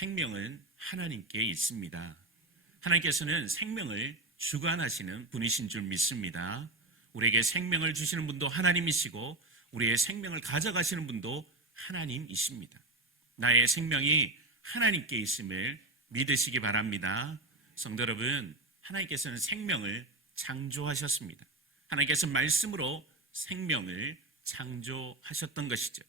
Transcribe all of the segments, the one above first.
생명은 하나님께 있습니다. 하나님께서는 생명을 주관하시는 분이신 줄 믿습니다. 우리에게 생명을 주시는 분도 하나님이시고 우리의 생명을 가져가시는 분도 하나님이십니다. 나의 생명이 하나님께 있음을 믿으시기 바랍니다. 성도 여러분, 하나님께서는 생명을 창조하셨습니다. 하나님께서 말씀으로 생명을 창조하셨던 것이죠.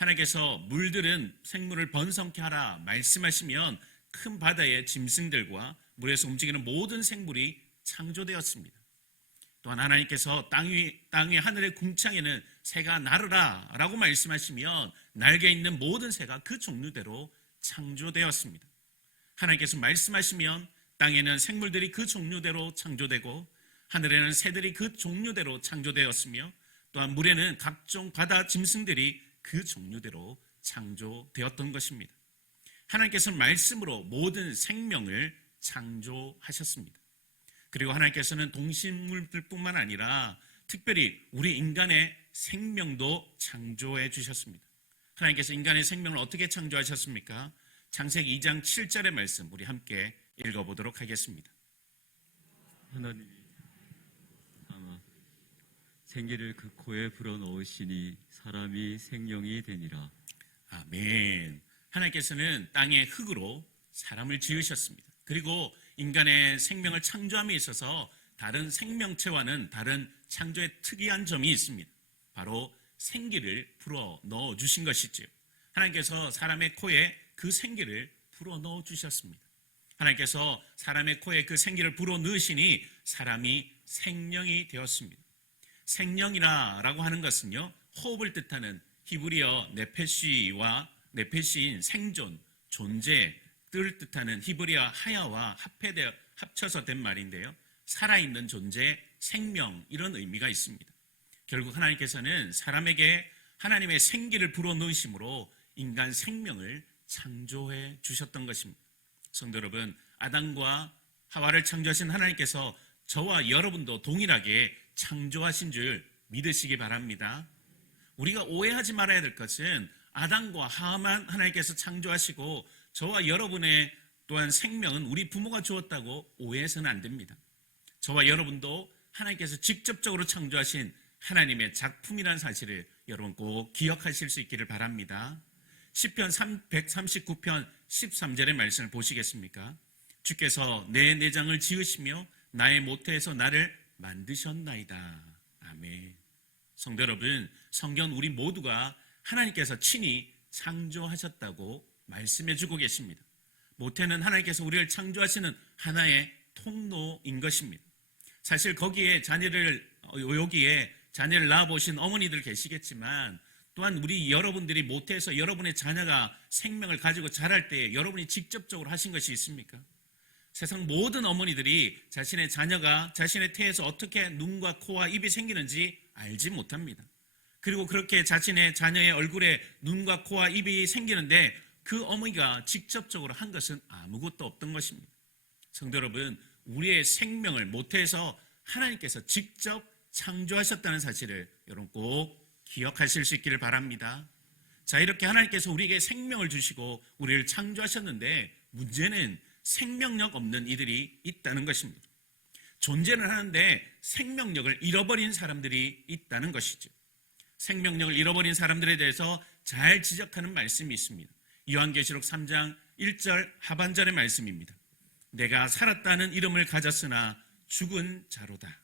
하나님께서 물들은 생물을 번성케 하라 말씀하시면 큰 바다의 짐승들과 물에서 움직이는 모든 생물이 창조되었습니다. 또한 하나님께서 땅 위 하늘의 궁창에는 새가 나르라 라고 말씀하시면 날개 있는 모든 새가 그 종류대로 창조되었습니다. 하나님께서 말씀하시면 땅에는 생물들이 그 종류대로 창조되고 하늘에는 새들이 그 종류대로 창조되었으며 또한 물에는 각종 바다 짐승들이 그 종류대로 창조되었던 것입니다. 하나님께서는 말씀으로 모든 생명을 창조하셨습니다. 그리고 하나님께서는 동식물들뿐만 아니라 특별히 우리 인간의 생명도 창조해 주셨습니다. 하나님께서 인간의 생명을 어떻게 창조하셨습니까? 창세기 2장 7절의 말씀 우리 함께 읽어보도록 하겠습니다. 하나님이 생기를 그 코에 불어넣으시니 사람이 생명이 되니라. 아멘. 하나님께서는 땅의 흙으로 사람을 지으셨습니다. 그리고 인간의 생명을 창조함에 있어서 다른 생명체와는 다른 창조의 특이한 점이 있습니다. 바로 생기를 불어넣어 주신 것이지요. 하나님께서 사람의 코에 그 생기를 불어넣어 주셨습니다. 하나님께서 사람의 코에 그 생기를 불어넣으시니 사람이 생명이 되었습니다. 생명이라고 하는 것은요, 호흡을 뜻하는 히브리어 네페시인 생존, 존재를 뜻하는 히브리어 하야와 합쳐서 된 말인데요. 살아있는 존재, 생명 이런 의미가 있습니다. 결국 하나님께서는 사람에게 하나님의 생기를 불어넣으심으로 인간 생명을 창조해 주셨던 것입니다. 성도 여러분, 아담과 하와를 창조하신 하나님께서 저와 여러분도 동일하게 창조하신 줄 믿으시기 바랍니다. 우리가 오해하지 말아야 될 것은 아담과 하와만 하나님께서 창조하시고 저와 여러분의 또한 생명은 우리 부모가 주었다고 오해해서는 안 됩니다. 저와 여러분도 하나님께서 직접적으로 창조하신 하나님의 작품이라는 사실을 여러분 꼭 기억하실 수 있기를 바랍니다. 시편 139편 13절의 말씀을 보시겠습니까? 주께서 내 내장을 지으시며 나의 모태에서 나를 만드셨나이다. 아멘. 성도 여러분, 성경 우리 모두가 하나님께서 친히 창조하셨다고 말씀해 주고 계십니다. 모태는 하나님께서 우리를 창조하시는 하나의 통로인 것입니다. 사실 여기에 자녀를 낳아보신 어머니들 계시겠지만 또한 우리 여러분들이 모태에서 여러분의 자녀가 생명을 가지고 자랄 때 여러분이 직접적으로 하신 것이 있습니까? 세상 모든 어머니들이 자신의 자녀가 자신의 태에서 어떻게 눈과 코와 입이 생기는지 알지 못합니다. 그리고 그렇게 자신의 자녀의 얼굴에 눈과 코와 입이 생기는데 그 어머니가 직접적으로 한 것은 아무것도 없던 것입니다. 성도 여러분, 우리의 생명을 모태에서 하나님께서 직접 창조하셨다는 사실을 여러분 꼭 기억하실 수 있기를 바랍니다. 자, 이렇게 하나님께서 우리에게 생명을 주시고 우리를 창조하셨는데 문제는 생명력 없는 이들이 있다는 것입니다. 존재는 하는데 생명력을 잃어버린 사람들이 있다는 것이죠. 생명력을 잃어버린 사람들에 대해서 잘 지적하는 말씀이 있습니다. 요한계시록 3장 1절 하반절의 말씀입니다. 내가 살았다는 이름을 가졌으나 죽은 자로다.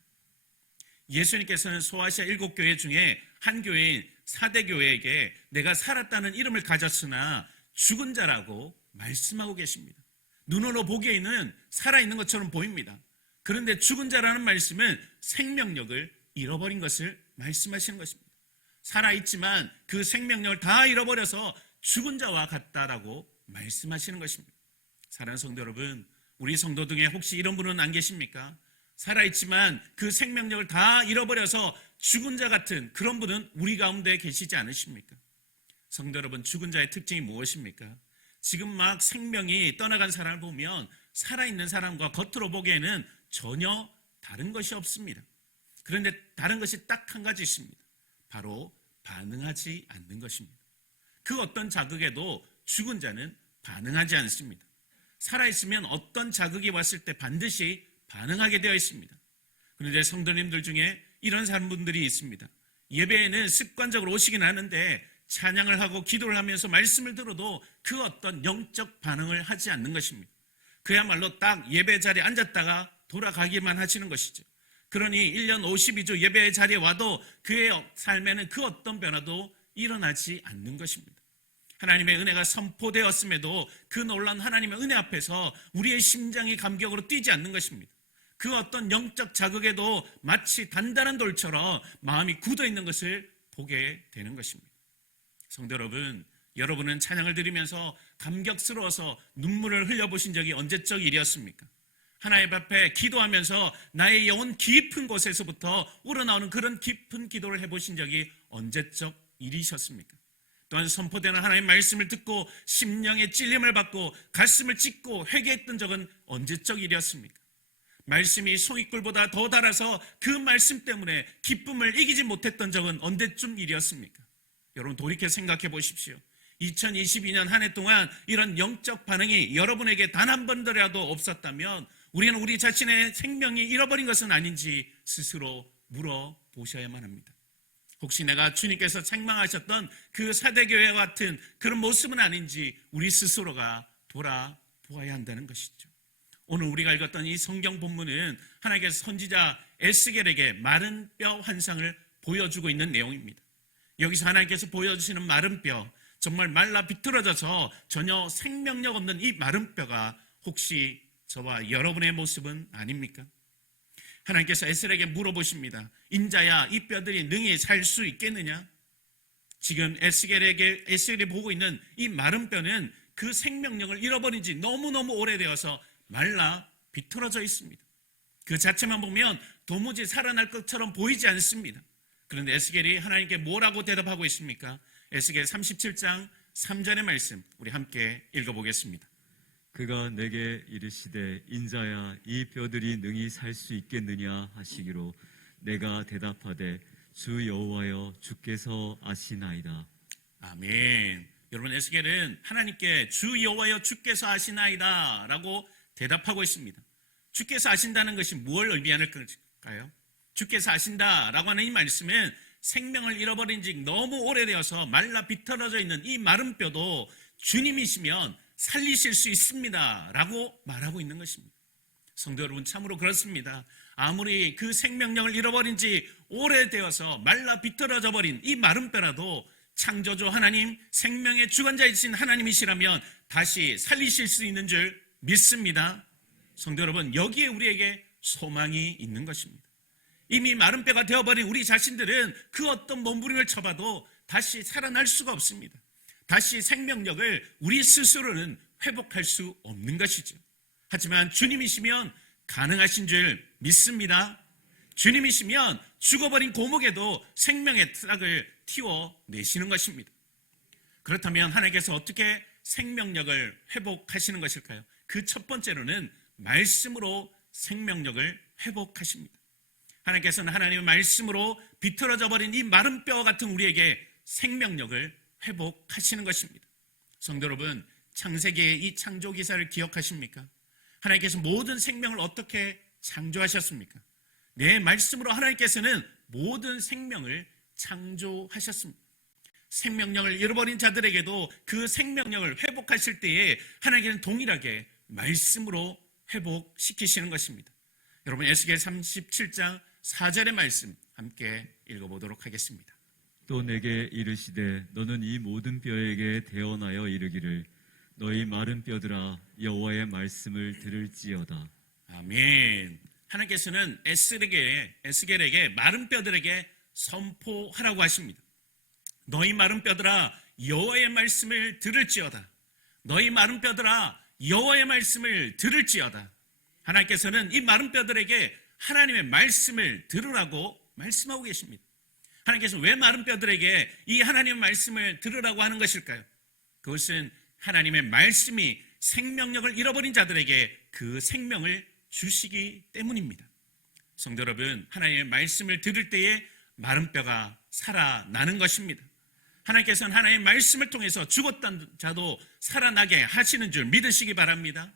예수님께서는 소아시아 7교회 중에 한 교회인 사대교회에게 내가 살았다는 이름을 가졌으나 죽은 자라고 말씀하고 계십니다. 눈으로 보기에는 살아있는 것처럼 보입니다. 그런데 죽은 자라는 말씀은 생명력을 잃어버린 것을 말씀하시는 것입니다. 살아있지만 그 생명력을 다 잃어버려서 죽은 자와 같다라고 말씀하시는 것입니다. 사랑하는 성도 여러분, 우리 성도 중에 혹시 이런 분은 안 계십니까? 살아있지만 그 생명력을 다 잃어버려서 죽은 자 같은 그런 분은 우리 가운데 계시지 않으십니까? 성도 여러분, 죽은 자의 특징이 무엇입니까? 지금 막 생명이 떠나간 사람을 보면 살아있는 사람과 겉으로 보기에는 전혀 다른 것이 없습니다. 그런데 다른 것이 딱 한 가지 있습니다. 바로 반응하지 않는 것입니다. 그 어떤 자극에도 죽은 자는 반응하지 않습니다. 살아있으면 어떤 자극이 왔을 때 반드시 반응하게 되어 있습니다. 그런데 성도님들 중에 이런 사람분들이 있습니다. 예배에는 습관적으로 오시긴 하는데 찬양을 하고 기도를 하면서 말씀을 들어도 그 어떤 영적 반응을 하지 않는 것입니다. 그야말로 딱 예배 자리에 앉았다가 돌아가기만 하시는 것이죠. 그러니 1년 52주 예배 자리에 와도 그의 삶에는 그 어떤 변화도 일어나지 않는 것입니다. 하나님의 은혜가 선포되었음에도 그 놀라운 하나님의 은혜 앞에서 우리의 심장이 감격으로 뛰지 않는 것입니다. 그 어떤 영적 자극에도 마치 단단한 돌처럼 마음이 굳어있는 것을 보게 되는 것입니다. 성도 여러분, 여러분은 찬양을 드리면서 감격스러워서 눈물을 흘려보신 적이 언제적 일이었습니까? 하나님 앞에 기도하면서 나의 영혼 깊은 곳에서부터 우러나오는 그런 깊은 기도를 해보신 적이 언제적 일이셨습니까? 또한 선포되는 하나님의 말씀을 듣고 심령의 찔림을 받고 가슴을 찢고 회개했던 적은 언제적 일이었습니까? 말씀이 송이꿀보다 더 달아서 그 말씀 때문에 기쁨을 이기지 못했던 적은 언제쯤 일이었습니까? 여러분 돌이켜 생각해 보십시오. 2022년 한 해 동안 이런 영적 반응이 여러분에게 단 한 번이라도 없었다면 우리는 우리 자신의 생명이 잃어버린 것은 아닌지 스스로 물어보셔야만 합니다. 혹시 내가 주님께서 책망하셨던 그 사대교회와 같은 그런 모습은 아닌지 우리 스스로가 돌아보아야 한다는 것이죠. 오늘 우리가 읽었던 이 성경 본문은 하나님께서 선지자 에스겔에게 마른 뼈 환상을 보여주고 있는 내용입니다. 여기서 하나님께서 보여주시는 마른 뼈, 정말 말라 비틀어져서 전혀 생명력 없는 이 마른 뼈가 혹시 저와 여러분의 모습은 아닙니까? 하나님께서 에스겔에게 물어보십니다. 인자야, 이 뼈들이 능히 살 수 있겠느냐? 지금 에스겔이 보고 있는 이 마른 뼈는 그 생명력을 잃어버린 지 너무너무 오래되어서 말라 비틀어져 있습니다. 그 자체만 보면 도무지 살아날 것처럼 보이지 않습니다. 그런데 에스겔이 하나님께 뭐라고 대답하고 있습니까? 에스겔 37장 3절의 말씀 우리 함께 읽어보겠습니다. 그가 내게 이르시되 인자야 이 뼈들이 능히 살 수 있겠느냐 하시기로 내가 대답하되 주 여호와여 주께서 아시나이다. 아멘. 여러분 에스겔은 하나님께 주 여호와여 주께서 아시나이다 라고 대답하고 있습니다. 주께서 아신다는 것이 무엇을 의미하는 걸까요? 주께서 아신다라고 하는 이 말씀은 생명을 잃어버린 지 너무 오래되어서 말라 비틀어져 있는 이 마른 뼈도 주님이시면 살리실 수 있습니다 라고 말하고 있는 것입니다. 성도 여러분 참으로 그렇습니다. 아무리 그 생명력을 잃어버린 지 오래되어서 말라 비틀어져 버린 이 마른 뼈라도 창조주 하나님, 생명의 주관자이신 하나님이시라면 다시 살리실 수 있는 줄 믿습니다. 성도 여러분, 여기에 우리에게 소망이 있는 것입니다. 이미 마른 뼈가 되어버린 우리 자신들은 그 어떤 몸부림을 쳐봐도 다시 살아날 수가 없습니다. 다시 생명력을 우리 스스로는 회복할 수 없는 것이죠. 하지만 주님이시면 가능하신 줄 믿습니다. 주님이시면 죽어버린 고목에도 생명의 싹을 틔워내시는 것입니다. 그렇다면 하나님께서 어떻게 생명력을 회복하시는 것일까요? 그 첫 번째로는 말씀으로 생명력을 회복하십니다. 하나님께서는 하나님의 말씀으로 비틀어져 버린 이 마른 뼈와 같은 우리에게 생명력을 회복하시는 것입니다. 성도 여러분, 창세기의 이 창조 기사를 기억하십니까? 하나님께서 모든 생명을 어떻게 창조하셨습니까? 내 말씀으로 하나님께서는 모든 생명을 창조하셨습니다. 생명력을 잃어버린 자들에게도 그 생명력을 회복하실 때에 하나님께서는 동일하게 말씀으로 회복시키시는 것입니다. 여러분 에스겔 37장 4절의 말씀 함께 읽어보도록 하겠습니다. 또 내게 이르시되 너는 이 모든 뼈에게 대언하여 이르기를 너희 마른 뼈들아 여호와의 말씀을 들을지어다. 아멘. 하나님께서는 에스겔에게 마른 뼈들에게 선포하라고 하십니다. 너희 마른 뼈들아 여호와의 말씀을 들을지어다. 너희 마른 뼈들아 여호와의 말씀을 들을지어다. 하나님께서는 이 마른 뼈들에게 하나님의 말씀을 들으라고 말씀하고 계십니다. 하나님께서 왜 마른 뼈들에게 이 하나님의 말씀을 들으라고 하는 것일까요? 그것은 하나님의 말씀이 생명력을 잃어버린 자들에게 그 생명을 주시기 때문입니다. 성도 여러분, 하나님의 말씀을 들을 때에 마른 뼈가 살아나는 것입니다. 하나님께서는 하나님의 말씀을 통해서 죽었던 자도 살아나게 하시는 줄 믿으시기 바랍니다.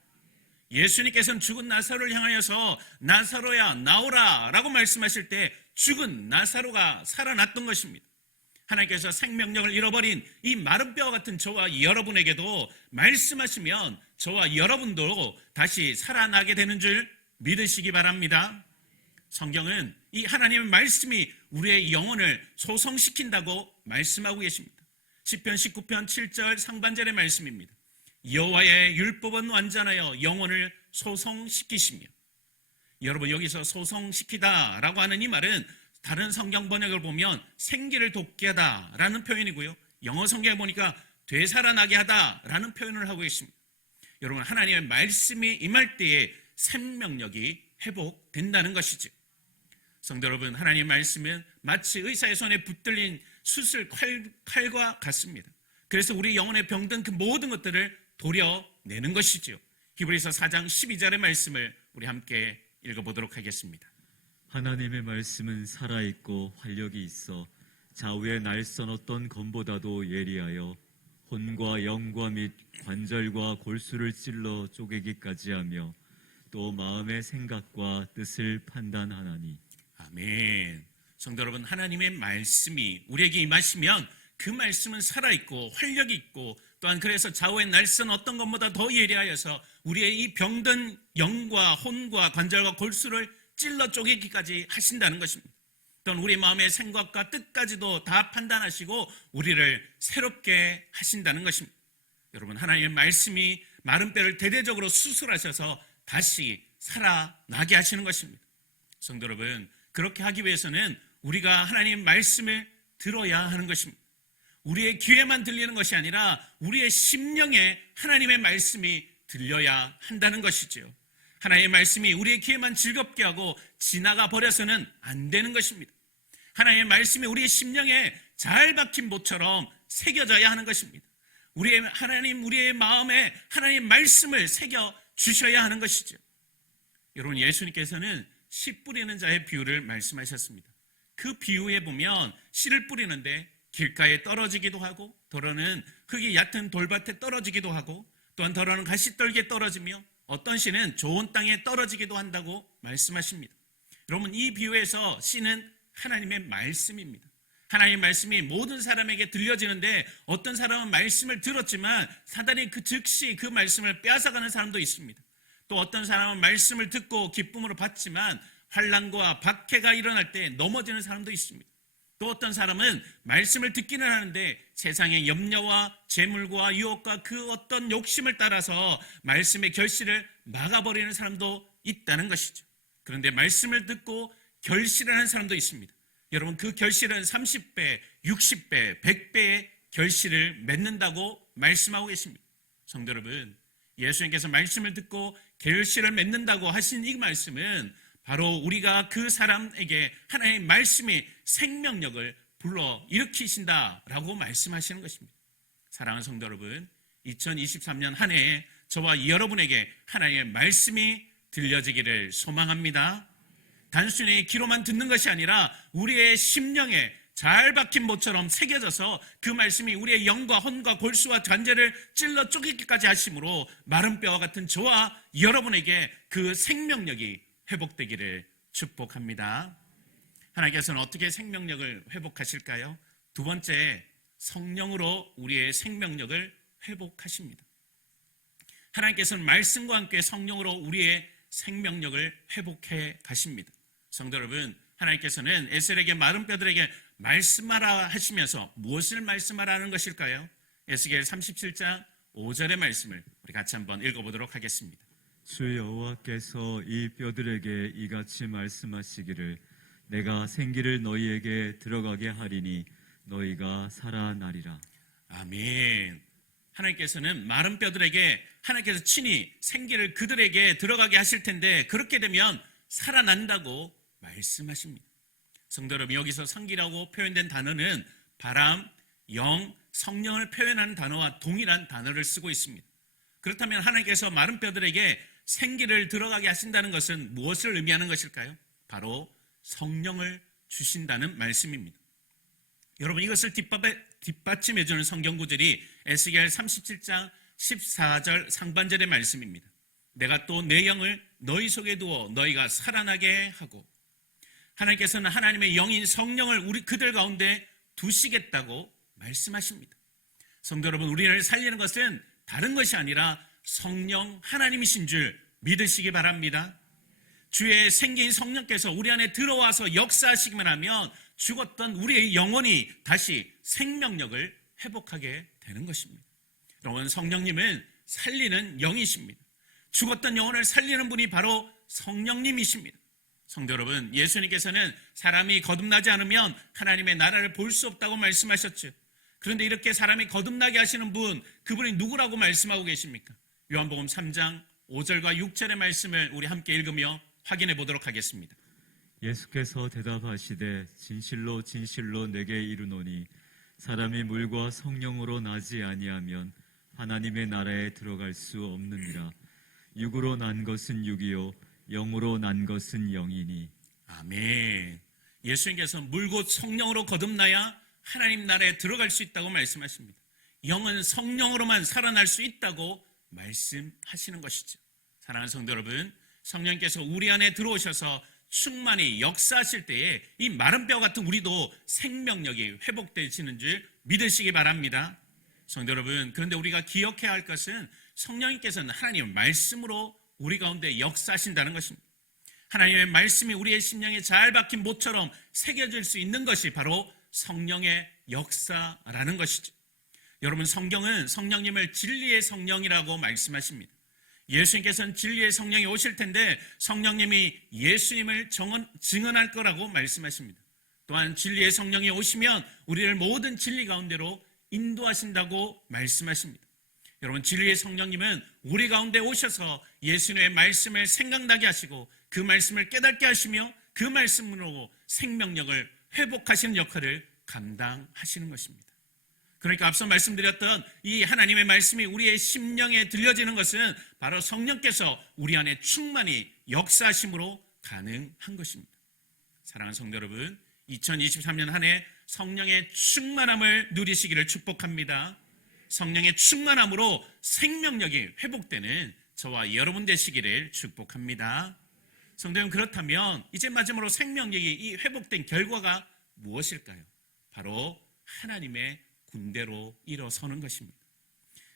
예수님께서는 죽은 나사로를 향하여서 나사로야 나오라 라고 말씀하실 때 죽은 나사로가 살아났던 것입니다. 하나님께서 생명력을 잃어버린 이 마른 뼈와 같은 저와 여러분에게도 말씀하시면 저와 여러분도 다시 살아나게 되는 줄 믿으시기 바랍니다. 성경은 이 하나님의 말씀이 우리의 영혼을 소성시킨다고 말씀하고 계십니다. 시편 19편 7절 상반절의 말씀입니다. 여호와의 율법은 완전하여 영혼을 소성시키시며. 여러분, 여기서 소성시키다라고 하는 이 말은 다른 성경 번역을 보면 생기를 돋게 하다라는 표현이고요, 영어 성경에 보니까 되살아나게 하다라는 표현을 하고 있습니다. 여러분, 하나님의 말씀이 임할 때에 생명력이 회복된다는 것이죠. 성도 여러분, 하나님의 말씀은 마치 의사의 손에 붙들린 수술 칼과 같습니다. 그래서 우리 영혼의 병든 그 모든 것들을 도려내는 것이죠. 히브리서 4장 12절의 말씀을 우리 함께 읽어보도록 하겠습니다. 하나님의 말씀은 살아있고 활력이 있어 좌우의 날선 어떤 검보다도 예리하여 혼과 영과 및 관절과 골수를 찔러 쪼개기까지 하며 또 마음의 생각과 뜻을 판단하나니. 아멘. 성도 여러분, 하나님의 말씀이 우리에게 임하시면 그 말씀은 살아있고 활력이 있고 또한 그래서 좌우의 날선 어떤 것보다 더 예리하여서 우리의 이 병든 영과 혼과 관절과 골수를 찔러 쪼개기까지 하신다는 것입니다. 또한 우리 마음의 생각과 뜻까지도 다 판단하시고 우리를 새롭게 하신다는 것입니다. 여러분, 하나님의 말씀이 마른 뼈를 대대적으로 수술하셔서 다시 살아나게 하시는 것입니다. 성도 여러분, 그렇게 하기 위해서는 우리가 하나님의 말씀을 들어야 하는 것입니다. 우리의 귀에만 들리는 것이 아니라 우리의 심령에 하나님의 말씀이 들려야 한다는 것이죠. 하나님의 말씀이 우리의 귀에만 즐겁게 하고 지나가 버려서는 안 되는 것입니다. 하나님의 말씀이 우리의 심령에 잘 박힌 못처럼 새겨져야 하는 것입니다. 우리의 마음에 하나님의 말씀을 새겨 주셔야 하는 것이죠. 여러분, 예수님께서는 씨 뿌리는 자의 비유를 말씀하셨습니다. 그 비유에 보면 씨를 뿌리는데 길가에 떨어지기도 하고 더러는 흙이 얕은 돌밭에 떨어지기도 하고 또한 더러는 가시떨기에 떨어지며 어떤 씨는 좋은 땅에 떨어지기도 한다고 말씀하십니다. 여러분, 이 비유에서 씨는 하나님의 말씀입니다. 하나님의 말씀이 모든 사람에게 들려지는데 어떤 사람은 말씀을 들었지만 사단이 그 즉시 그 말씀을 빼앗아가는 사람도 있습니다. 또 어떤 사람은 말씀을 듣고 기쁨으로 받지만 환난과 박해가 일어날 때 넘어지는 사람도 있습니다. 또 어떤 사람은 말씀을 듣기는 하는데 세상의 염려와 재물과 유혹과 그 어떤 욕심을 따라서 말씀의 결실을 막아버리는 사람도 있다는 것이죠. 그런데 말씀을 듣고 결실을 하는 사람도 있습니다. 여러분, 그 결실은 30배, 60배, 100배의 결실을 맺는다고 말씀하고 계십니다. 성도 여러분, 예수님께서 말씀을 듣고 결실을 맺는다고 하신 이 말씀은 바로 우리가 그 사람에게 하나님의 말씀이 생명력을 불러 일으키신다라고 말씀하시는 것입니다. 사랑하는 성도 여러분, 2023년 한 해에 저와 여러분에게 하나님의 말씀이 들려지기를 소망합니다. 단순히 귀로만 듣는 것이 아니라 우리의 심령에 잘 박힌 못처럼 새겨져서 그 말씀이 우리의 영과 혼과 골수와 관절을 찔러 쪼개기까지 하심으로 마른 뼈와 같은 저와 여러분에게 그 생명력이 회복되기를 축복합니다. 하나님께서는 어떻게 생명력을 회복하실까요? 두 번째, 성령으로 우리의 생명력을 회복하십니다. 하나님께서는 말씀과 함께 성령으로 우리의 생명력을 회복해 가십니다. 성도 여러분, 하나님께서는 에스겔에게 마른 뼈들에게 말씀하라 하시면서 무엇을 말씀하라는 것일까요? 에스겔 37장 5절의 말씀을 우리 같이 한번 읽어보도록 하겠습니다. 주 여호와께서 이 뼈들에게 이같이 말씀하시기를 내가 생기를 너희에게 들어가게 하리니 너희가 살아나리라. 아멘. 하나님께서는 마른 뼈들에게 하나님께서 친히 생기를 그들에게 들어가게 하실 텐데 그렇게 되면 살아난다고 말씀하십니다. 성도 여러분, 여기서 생기라고 표현된 단어는 바람, 영, 성령을 표현하는 단어와 동일한 단어를 쓰고 있습니다. 그렇다면 하나님께서 마른 뼈들에게 생기를 들어가게 하신다는 것은 무엇을 의미하는 것일까요? 바로 성령을 주신다는 말씀입니다. 여러분 이것을 뒷받침해주는 성경 구절이 에스겔 37장 14절 상반절의 말씀입니다. 내가 또 내 영을 너희 속에 두어 너희가 살아나게 하고, 하나님께서는 하나님의 영인 성령을 그들 가운데 두시겠다고 말씀하십니다. 성도 여러분, 우리를 살리는 것은 다른 것이 아니라 성령 하나님이신 줄 믿으시기 바랍니다. 주의 생긴 성령께서 우리 안에 들어와서 역사하시기만 하면 죽었던 우리의 영혼이 다시 생명력을 회복하게 되는 것입니다. 여러분, 성령님은 살리는 영이십니다. 죽었던 영혼을 살리는 분이 바로 성령님이십니다. 성도 여러분, 예수님께서는 사람이 거듭나지 않으면 하나님의 나라를 볼 수 없다고 말씀하셨죠. 그런데 이렇게 사람이 거듭나게 하시는 분, 그분이 누구라고 말씀하고 계십니까? 요한복음 3장 5절과 6절의 말씀을 우리 함께 읽으며 확인해 보도록 하겠습니다. 예수께서 대답하시되 진실로 진실로 내게 이르노니 사람이 물과 성령으로 나지 아니하면 하나님의 나라에 들어갈 수 없느니라. 육으로 난 것은 육이요 영으로 난 것은 영이니. 아멘. 예수님께서 물곧 성령으로 거듭나야 하나님 나라에 들어갈 수 있다고 말씀하십니다. 영은 성령으로만 살아날 수 있다고 말씀하시는 것이죠. 사랑하는 성도 여러분, 성령께서 우리 안에 들어오셔서 충만히 역사하실 때에 이 마른 뼈 같은 우리도 생명력이 회복되시는 줄 믿으시기 바랍니다. 성도 여러분, 그런데 우리가 기억해야 할 것은 성령님께서는 하나님의 말씀으로 우리 가운데 역사하신다는 것입니다. 하나님의 말씀이 우리의 심령에 잘 박힌 못처럼 새겨질 수 있는 것이 바로 성령의 역사라는 것이죠. 여러분, 성경은 성령님을 진리의 성령이라고 말씀하십니다. 예수님께서는 진리의 성령이 오실 텐데 성령님이 예수님을 증언할 거라고 말씀하십니다. 또한 진리의 성령이 오시면 우리를 모든 진리 가운데로 인도하신다고 말씀하십니다. 여러분, 진리의 성령님은 우리 가운데 오셔서 예수님의 말씀을 생각나게 하시고 그 말씀을 깨닫게 하시며 그 말씀으로 생명력을 회복하시는 역할을 감당하시는 것입니다. 그러니까 앞서 말씀드렸던 이 하나님의 말씀이 우리의 심령에 들려지는 것은 바로 성령께서 우리 안에 충만히 역사하심으로 가능한 것입니다. 사랑하는 성도 여러분, 2023년 한 해 성령의 충만함을 누리시기를 축복합니다. 성령의 충만함으로 생명력이 회복되는 저와 여러분 되시기를 축복합니다. 성도 여러분, 그렇다면 이제 마지막으로 생명력이 이 회복된 결과가 무엇일까요? 바로 하나님의 군대로 일어서는 것입니다.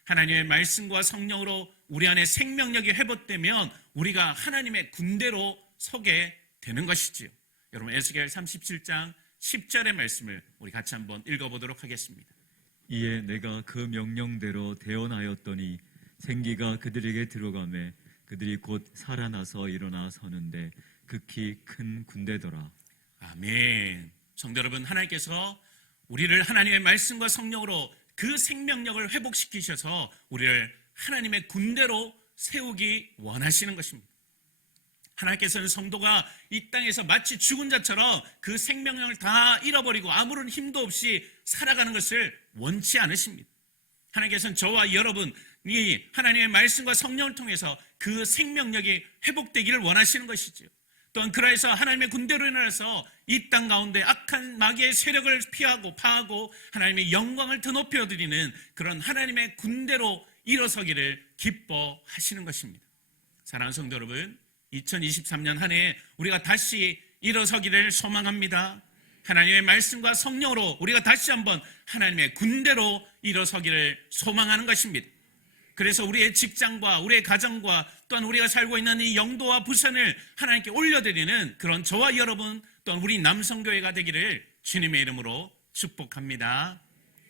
하나님의 말씀과 성령으로 우리 안에 생명력이 회복되면 우리가 하나님의 군대로 서게 되는 것이지요. 여러분, 에스겔 37장 10절의 말씀을 우리 같이 한번 읽어보도록 하겠습니다. 이에 내가 그 명령대로 대언하였더니 생기가 그들에게 들어가매 그들이 곧 살아나서 일어나 서는데 극히 큰 군대더라. 아멘. 성도 여러분, 하나님께서 우리를 하나님의 말씀과 성령으로 그 생명력을 회복시키셔서 우리를 하나님의 군대로 세우기 원하시는 것입니다. 하나님께서는 성도가 이 땅에서 마치 죽은 자처럼 그 생명력을 다 잃어버리고 아무런 힘도 없이 살아가는 것을 원치 않으십니다. 하나님께서는 저와 여러분이 하나님의 말씀과 성령을 통해서 그 생명력이 회복되기를 원하시는 것이죠. 또한 그래서 하나님의 군대로 인해서 이 땅 가운데 악한 마귀의 세력을 피하고 파하고 하나님의 영광을 더 높여드리는 그런 하나님의 군대로 일어서기를 기뻐하시는 것입니다. 사랑하는 성도 여러분, 2023년 한 해에 우리가 다시 일어서기를 소망합니다. 하나님의 말씀과 성령으로 우리가 다시 한번 하나님의 군대로 일어서기를 소망하는 것입니다. 그래서 우리의 직장과 우리의 가정과 또한 우리가 살고 있는 이 영도와 부산을 하나님께 올려드리는 그런 저와 여러분 또한 우리 남성교회가 되기를 주님의 이름으로 축복합니다.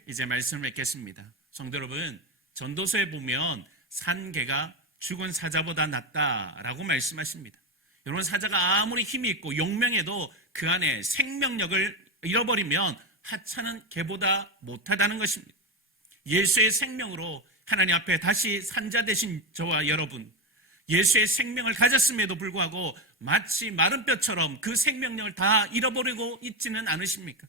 이제 말씀을 맺겠습니다. 성도 여러분, 전도서에 보면 산개가 죽은 사자보다 낫다라고 말씀하십니다. 여러분, 사자가 아무리 힘이 있고 용맹해도 그 안에 생명력을 잃어버리면 하찮은 개보다 못하다는 것입니다. 예수의 생명으로 하나님 앞에 다시 산자 되신 저와 여러분, 예수의 생명을 가졌음에도 불구하고 마치 마른 뼈처럼 그 생명력을 다 잃어버리고 있지는 않으십니까?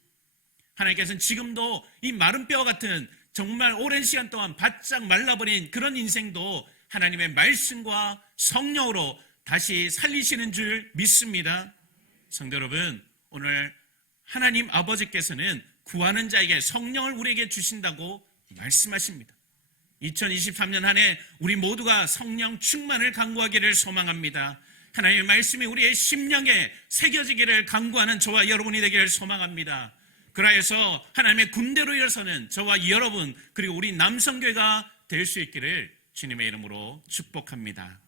하나님께서는 지금도 이 마른 뼈 같은 정말 오랜 시간 동안 바짝 말라버린 그런 인생도 하나님의 말씀과 성령으로 다시 살리시는 줄 믿습니다. 성도 여러분, 오늘 하나님 아버지께서는 구하는 자에게 성령을 우리에게 주신다고 말씀하십니다. 2023년 한 해 우리 모두가 성령 충만을 간구하기를 소망합니다. 하나님의 말씀이 우리의 심령에 새겨지기를 간구하는 저와 여러분이 되기를 소망합니다. 그라해서 하나님의 군대로 일어서는 저와 여러분 그리고 우리 남성교회가 될 수 있기를 주님의 이름으로 축복합니다.